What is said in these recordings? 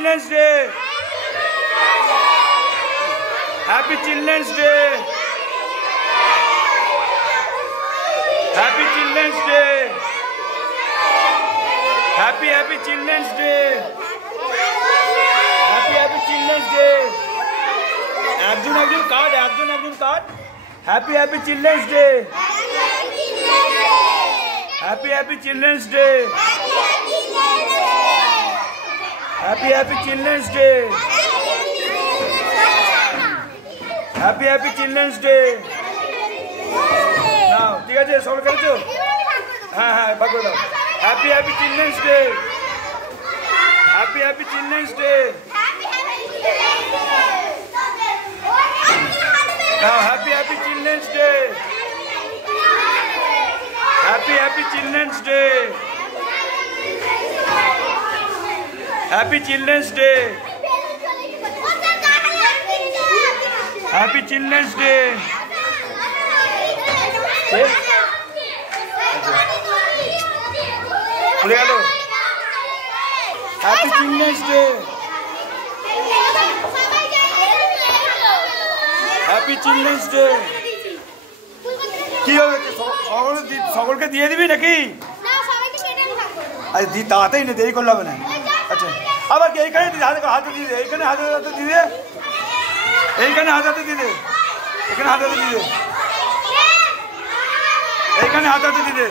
Children's Day. Happy Children's Day. Happy Children's Day. Happy Children's Day. Happy Children's Day. Arjun card. Happy Children's Day. Happy Children's Day. Happy Children's Day. Happy Children's Day. Now, ঠিক আছে সবাই করেছো? হ্যাঁ ভাগ করে দাও। Happy Children's Day. Happy Children's Day. Now, Happy Children's Day. Happy Children's Day. Happy Children's Day. Happy Children's Day. Happy Children's Day. Happy Children's Day. কি হবে সকলকে দিয়ে দিবি নাকি? আরে দি তাড়াতাড়ি না, দেরি করলে হবে না। আচ্ছা আবার এইখানে হাতে দিয়ে দে, এইখানে হাতে দিয়ে দে, এইখানে হাতে দিয়ে দে, এখানে হাতে দিয়ে দে, এইখানে হাতে দিয়ে দে।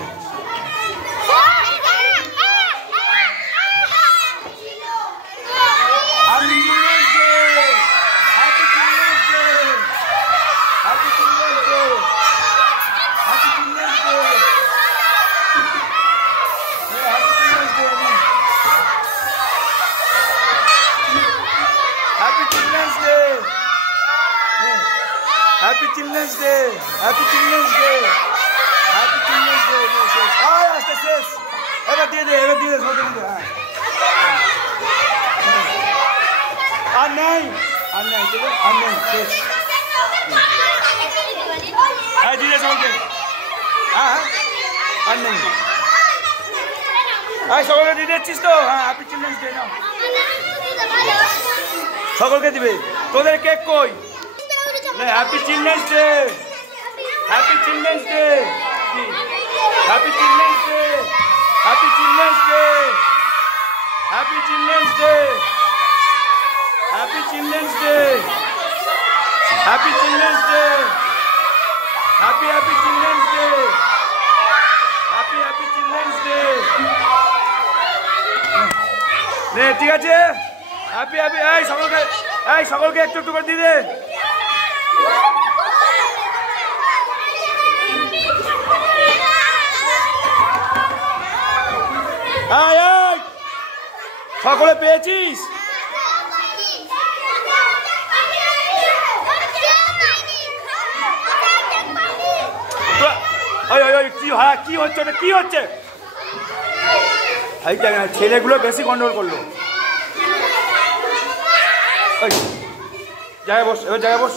Happy Children's Day. Happy Children's Day. Happy Children's Day. Ah, yes. Ever did it. Anay. Yes. I did it something. Anay. I saw already did chisto. Happy Children's Day now. সকলকে দিবে। তোদের কেক কই? Happy Children's Day. Happy Children's Day. Happy Children's Day. Happy Children's Day. Happy Children's Day. Happy Children's Day. Happy Children's Day. Happy Children's Day. Happy Children's Day. নে ঠিক আছে? Happy এই সকলকে একটু করে দিয়ে দে। সকলে পেয়েছিস? কি হচ্ছে? ছেলেগুলো বেশি কন্ট্রোল করলো। জায়গায় বস, এবার জায়গায় বস।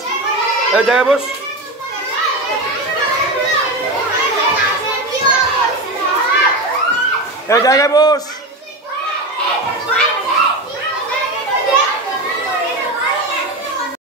জায়গায় বস।